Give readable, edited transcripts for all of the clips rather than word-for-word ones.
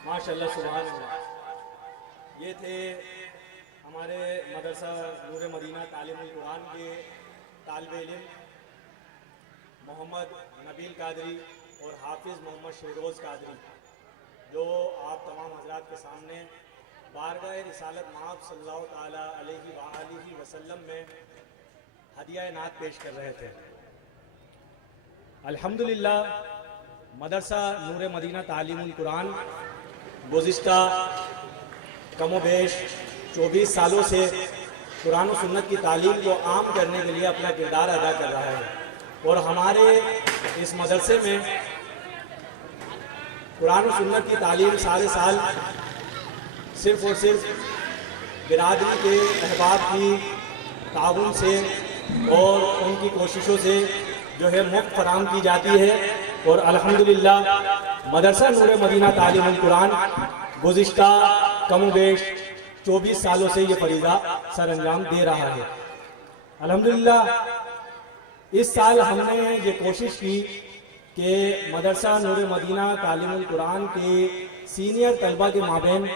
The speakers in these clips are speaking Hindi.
माशाल्लाह सुभान अल्लाह। ये थे हमारे मदरसा नूर मदीना तालीमुल कुरान के तालिब इल्म मोहम्मद नबील कादरी और हाफिज़ मोहम्मद शहरोज़ कादरी, जो आप तमाम हजरात के सामने बारगाह रिसालत माब सल्लल्लाहु ताला अलैहि वसल्लम में हदिया नात पेश कर रहे थे। अल्हम्दुलिल्लाह मदरसा नूर मदीना तालीमुल कुरान गुज़िश्ता कमोबेश 24 सालों से कुरान और सुन्नत की तालीम को आम करने के लिए अपना किरदार अदा कर रहा है। और हमारे इस मदरसे में कुरान और सुन्नत की तालीम साल सिर्फ़ और सिर्फ बिरादरी के अहबाब की ताउन से और उनकी कोशिशों से जो है मुफ्त फराहम की जाती है। और अल्हम्दुलिल्लाह मदरसा नूर मदीना तालीमुल कुरान गुज़िश्ता कमोबेश 24 सालों से ये फरीज़ा सर अंजाम दे रहा है। अल्हम्दुलिल्लाह इस साल हमने ये कोशिश की कि मदरसा नूर मदीना तालीमुल कुरान के सीनियर तलबा के माबैन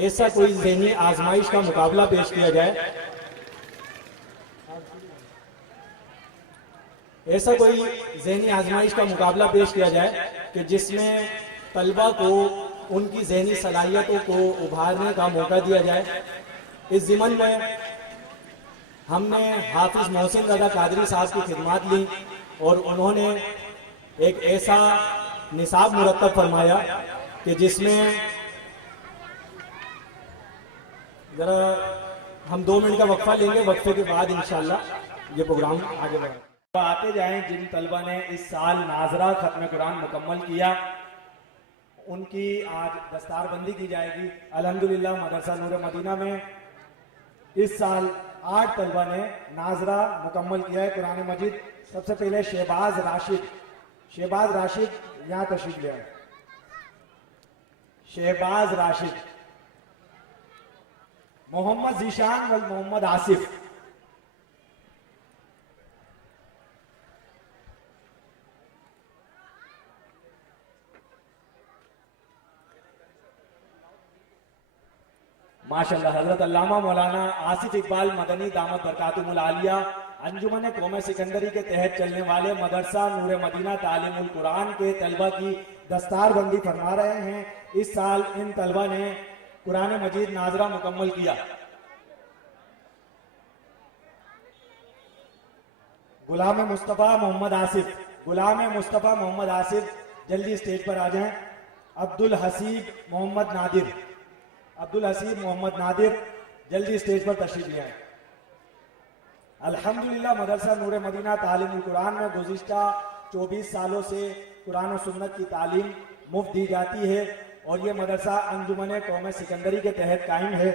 ऐसा कोई ज़हनी आजमाइश का मुकाबला पेश किया जाए, ऐसा कोई ज़हनी आजमाइश का मुकाबला पेश किया जाए कि जिसमें तलबा को उनकी ज़हनी सलाहियतों को उभारने का मौका दिया जाए। इस ज़िमन में हमने हाफिज़ मोहसिन रज़ा कादरी साहब की खिदमत ली और उन्होंने एक ऐसा निसाब मुरतब फरमाया कि जिसमें ज़रा हम 2 मिनट का वक्फा लेंगे, वक्फे के बाद इंशाअल्लाह ये प्रोग्राम आगे बढ़ेगा। आते जाएं जिन तलबा ने इस साल नाजरा खत्म कुरान मुकम्मल किया, उनकी आज दस्तारबंदी की जाएगी। अल्हम्दुलिल्लाह मदरसा नूर मदीना में इस साल 8 तलबा ने नाजरा मुकम्मल किया है कुरान मजीद। सबसे पहले शहबाज राशिद यहाँ तशरीफ ले आए। शहबाज राशिद, मोहम्मद जीशान व मोहम्मद आसिफ। माशाअल्लाह हजरत अल्लामा मौलाना आसिफ इकबाल मदनी दामत बरकातुहुल आलिया अंजुमन कौम सिकंदरी के तहत चलने वाले मदरसा नूर मदीना तालीमुल कुरान के तलबा की दस्तारबंदी फरमा रहे हैं। इस साल इन तलबा ने कुरान मजीद नाजरा मुकम्मल किया। गुलाम मुस्तफ़ा मोहम्मद आसिफ जल्दी स्टेज पर आ जाएं। अब्दुल हसीब मोहम्मद नादिर जल्दी स्टेज पर तशरीफ ले आए। अल्हम्दुलिल्लाह मदरसा नूर मदीना तालीमुल कुरान में गुज़िश्ता 24 सालों से कुरान और सुन्नत की तालीम मुफ्त दी जाती है और ये मदरसा अंजुमन कौम सिकंदरी के तहत कायम है।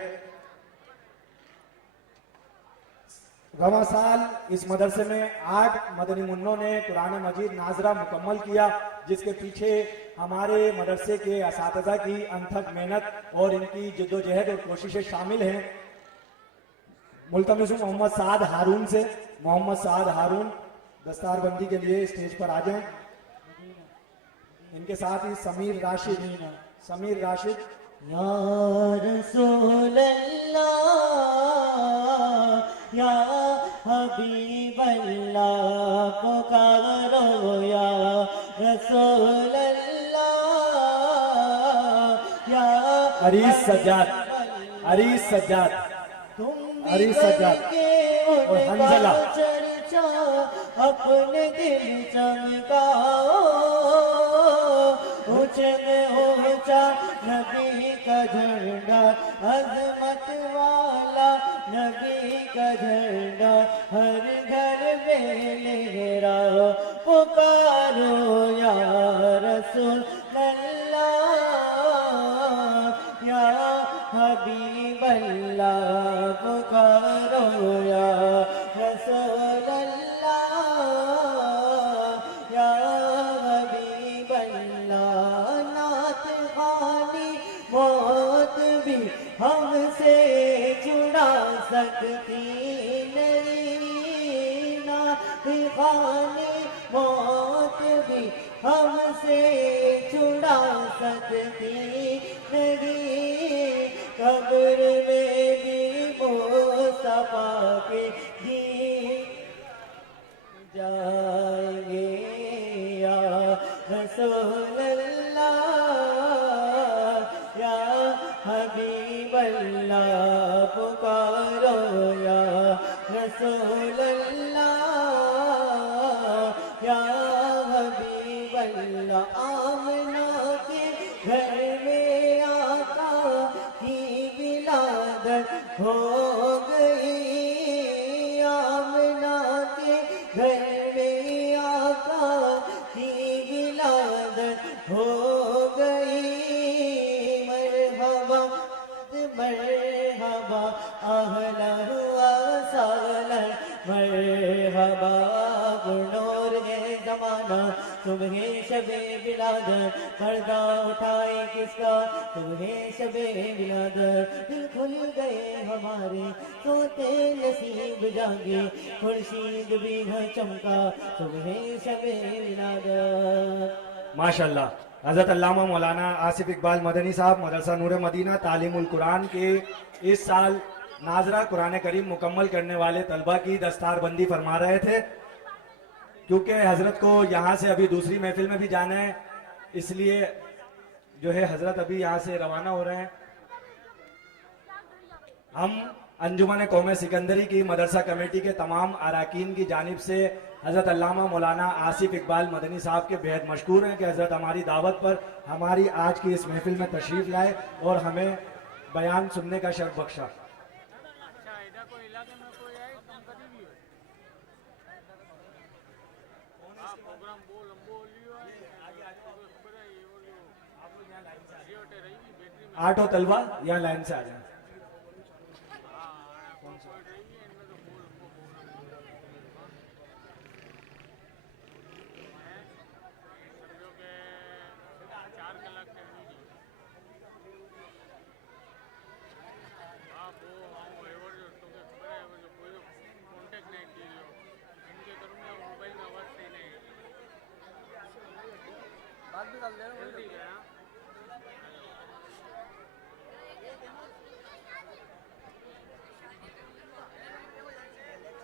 रवा साल इस मदरसे में 8 मदनी मुन्नों ने कुरान मजीद नाजरा मुकम्मल किया, जिसके पीछे हमारे मदरसे के असातिज़ा की अनथक मेहनत और इनकी जद्दोजहद और कोशिशें शामिल हैं। मुल्तमिस मोहम्मद साद हारून दस्तारबंदी के लिए स्टेज पर आ जाएं। इनके साथ ही समीर राशिद। या रसूल अल्लाह या हबीब अल्लाह पुकारो या रसूल अल्लाह या अरीस सज्जाद और हंजला चर्चा अपने दिल चमकाओ। ऊंचे में ऊंचा नबी का झंडा, अजमत वाला नबी का झंडा हर घर में लहराओ। पुकारो या रसूल अल्लाह या हबीब अल्लाह पुकारो या रसूल अल्लाह या हबीब अल्लाह। नात खानी मौत भी हमसे छुड़ा सकती नहीं, नात खानी मौत भी हम हमसे छुड़ा सकती नहीं, कब्र में भी मुस्तफा के गीत जाएंगे या रसूल अल्लाह, या हबीब अल्लाह, पुकारो या रसूल अल्लाह, या हबीब अल्लाह। आमना के घर में आका की विलादत हो गई, आमना के घर में आका की विलादत हो गई। मरहबा मरहबा अहलन व सहलन, मरहबा गुनूर है ज़माना, सुबह शबे बिलादत, पर्दा उठाए किसका सुबह शबे बिलादत। दिल खुल गए हमारे सोते नसीब जागे, खुर्शीद भी है चमका सुबह शबे बिलादत। माशाल्लाह। हज़रत अल्लामा मौलाना आसिफ इकबाल मदनी साहब मदरसा नूर मदीना तालीमुल कुरान के इस साल नाजरा कुरान करीम मुकम्मल करने वाले तलबा की दस्तारबंदी फरमा रहे थे। क्योंकि हजरत को यहाँ से अभी दूसरी महफिल में भी जाना है, इसलिए जो है हजरत अभी यहाँ से रवाना हो रहे हैं। हम अंजुमन कौम सिकंदरी की मदरसा कमेटी के तमाम अराकीन की जानिब से हजरत अल्लामा मौलाना आसिफ इकबाल मदनी साहब के बेहद मशकूर हैं कि हजरत हमारी दावत पर हमारी आज की इस महफिल में तशरीफ लाए और हमें बयान सुनने का शर्फ बख्शा। आठों तलबा यहाँ लाइन से आ जाए।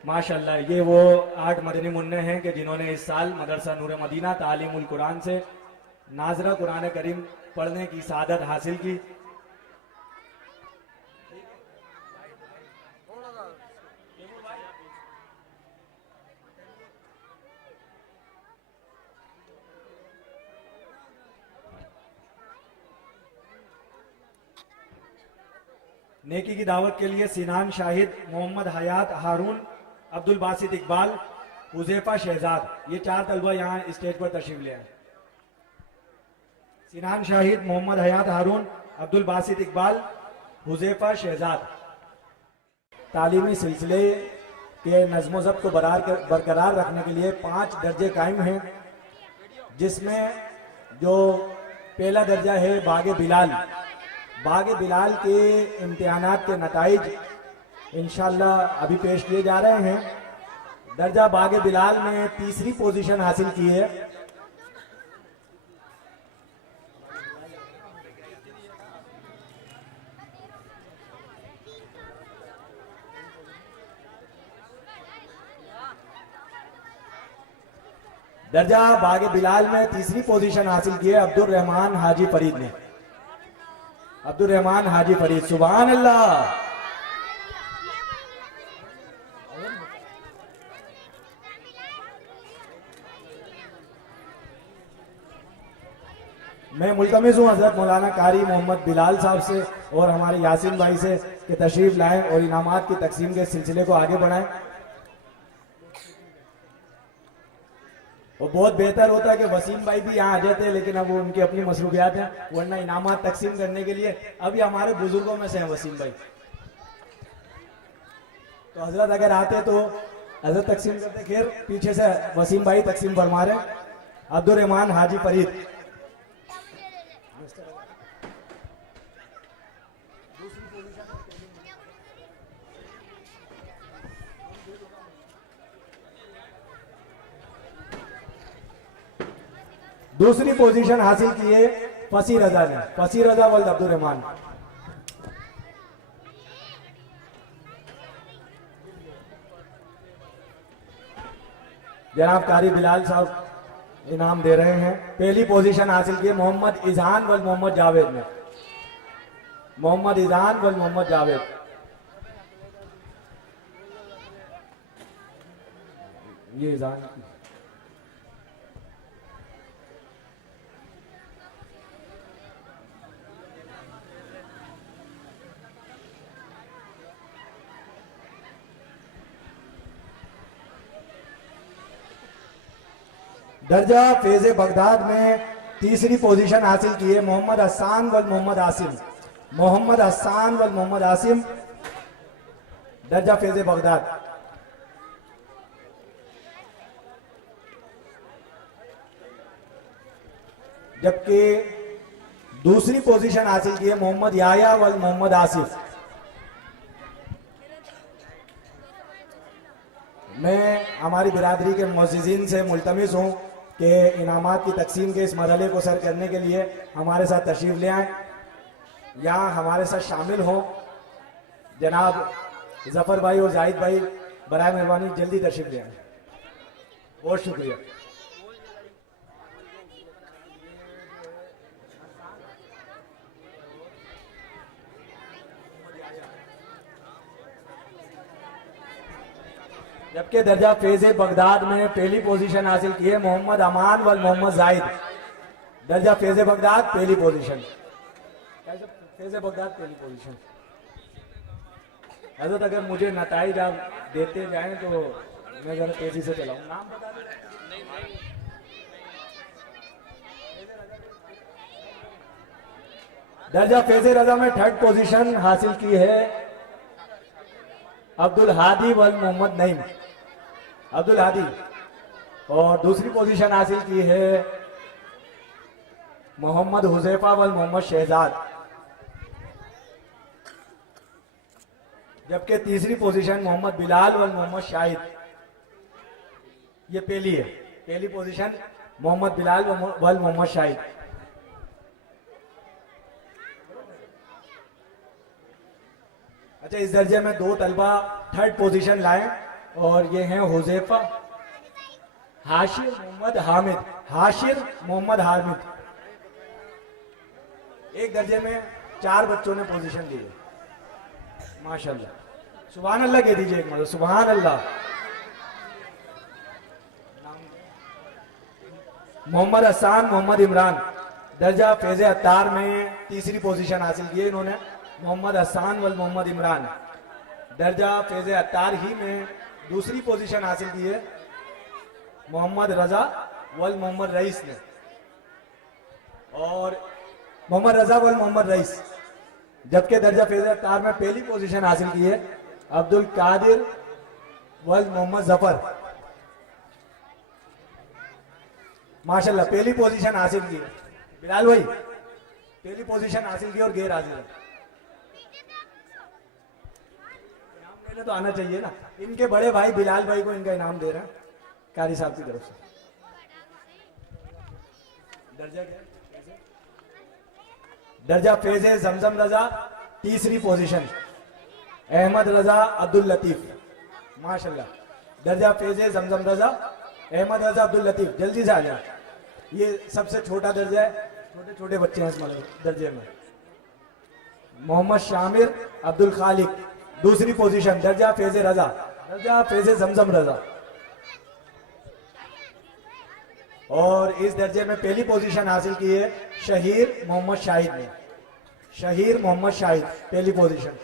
माशाल्लाह, ये वो 8 मदनी मुन्ने हैं कि जिन्होंने इस साल मदरसा नूर मदीना तालीमुल कुरान से नाजरा कुरान करीम पढ़ने की सादत हासिल की। नेकी की दावत के लिए सिनान शाहिद, मोहम्मद हयात हारून, अब्दुल बासित इकबाल, हुज़ैफा शहजाद, ये 4 तलबा यहाँ स्टेज पर तशरीफ ले आए। सिनान शाहिद, मोहम्मद हयात हारून, अब्दुल बासित इकबाल, हुज़ैफा शहजाद तालीमी सिलसिले के नज़्म ज़ब्त को बरकरार रखने के लिए 5 दर्जे कायम हैं, जिसमें जो पहला दर्जा है बागे बिलाल। बागे बिलाल के इम्तिहानात के नताइज इंशाअल्लाह अभी पेश किए जा रहे हैं। दर्जा बागे बिलाल में 3री पोजीशन हासिल की है। दर्जा बागे बिलाल में 3री पोजीशन हासिल की है अब्दुल रहमान हाजी फरीद ने। अब्दुल रहमान हाजी फरीद, सुभान अल्लाह। मैं मुल्तमिस हूँ हजरत मौलाना कारी मोहम्मद बिलाल साहब से और हमारे यासीन भाई से कि तशरीफ लाएं और इनामात की तकसीम के सिलसिले को आगे बढ़ाएं। और बहुत बेहतर होता है कि वसीम भाई भी यहाँ आ जाते हैं, लेकिन अब वो उनकी अपनी मसरूफियात हैं, वरना इनामात तकसीम करने के लिए अभी हमारे बुजुर्गों में से हैं वसीम भाई। तो हजरत अगर आते तो हजरत तकसीम करते। खैर, पीछे से वसीम भाई तकसीम फरमा रहे। अब्दुल रहमान हाजी फरीद। दूसरी पोजीशन हासिल की है फसी रजा ने, फसी रजा वल्द अब्दुल रहमान। जनाब कारी बिलाल साहब इनाम दे रहे हैं। पहली पोजीशन हासिल की है मोहम्मद इजहान वल मोहम्मद जावेद ने, मोहम्मद इजहान वल मोहम्मद जावेद। ये इजहान दर्जा फेज़े बगदाद में तीसरी पोजीशन हासिल की है मोहम्मद हसन वल मोहम्मद आसिम, मोहम्मद हसन वल मोहम्मद आसिम, दर्जा फेज़े बगदाद। जबकि दूसरी पोजीशन हासिल की है मोहम्मद याया वल मोहम्मद आसिफ। मैं हमारी बिरादरी के मुअज़्ज़िज़ीन से मुल्तमिस हूँ कि इनामात की तकसीम के इस मरहले को सर करने के लिए हमारे साथ तशरीफ़ ले आएँ, यहाँ हमारे साथ शामिल हों। जनाब ज़फ़र भाई और जाहिद भाई बराए मेहरबानी जल्दी तशरीफ़ ले आएँ। बहुत शुक्रिया। जबकि दर्जा फेज़े बगदाद में पहली पोजीशन हासिल की है मोहम्मद अमान वल मोहम्मद जाहिद, दर्जा फेज़े बगदाद पहली पोजीशन, फेज़े बगदाद पहली पोजीशन। हज़रत अगर मुझे नताइज आप देते जाएं तो मैं जरा तेजी से चलाऊं। नाम बता दें। दर्जा फेज़े रजा में थर्ड पोजीशन हासिल की है अब्दुल हादी वल मोहम्मद नईम, अब्दुल हादी। और दूसरी पोजीशन हासिल की है मोहम्मद हुज़ैफा वल मोहम्मद शहजाद। जबकि तीसरी पोजीशन मोहम्मद बिलाल वल मोहम्मद शाहिद, ये पहली है, पहली पोजीशन मोहम्मद बिलाल वल मोहम्मद शाहिद। अच्छा, इस दर्जे में दो तलबा थर्ड पोजीशन लाए और ये हैं हुज़ैफा हाशिर मोहम्मद हामिद, हाशिर मोहम्मद हामिद। एक दर्जे में 4 बच्चों ने पोजीशन ली है। माशाल्लाह, सुभान अल्लाह कह दीजिए एक मतलब, सुभान अल्लाह। मोहम्मद हसन मोहम्मद इमरान, दर्जा फेज़े अत्तार में तीसरी पोजीशन हासिल की है इन्होंने, मोहम्मद हसन वल मोहम्मद इमरान। दर्जा फेज़े अत्तार ही में दूसरी पोजीशन हासिल की है मोहम्मद रजा वल मोहम्मद रईस ने, और मोहम्मद रजा वल मोहम्मद रईस। जबकि दर्जा फेज़े अत्तार में पहली पोजीशन हासिल की है अब्दुल कादिर वल मोहम्मद जफर। माशाल्लाह, पहली पोजीशन हासिल की है बिलाल भाई, पहली पोजीशन हासिल की और गैर हाजिर है। तो आना चाहिए ना। इनके बड़े भाई बिलाल भाई को इनका इनाम दे रहे हैं कारी साहब की तरफ से। दर्जा क्या? दर्जा फेज़े जमजम रजा तीसरी पोजीशन अहमद रजा अब्दुल लतीफ। माशाल्लाह, दर्जा फेज़े जमजम रजा अहमद रजा अब्दुल लतीफ। जल्दी से आ जाए, ये सबसे छोटा दर्जा है, छोटे छोटे बच्चे हैं इस दर्जे में। मोहम्मद शामिर अब्दुल खालिक दूसरी पोजीशन दर्जा फेज़े रजा, दर्जा फेज़े जमजम रजा। और इस दर्जे में पहली पोजीशन हासिल की है शहीर मोहम्मद शाहिद ने, शहीर मोहम्मद शाहिद पहली पोजीशन,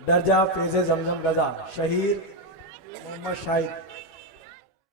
दर्जा फेज़े जमजम रजा, शहीर मोहम्मद शाहिद।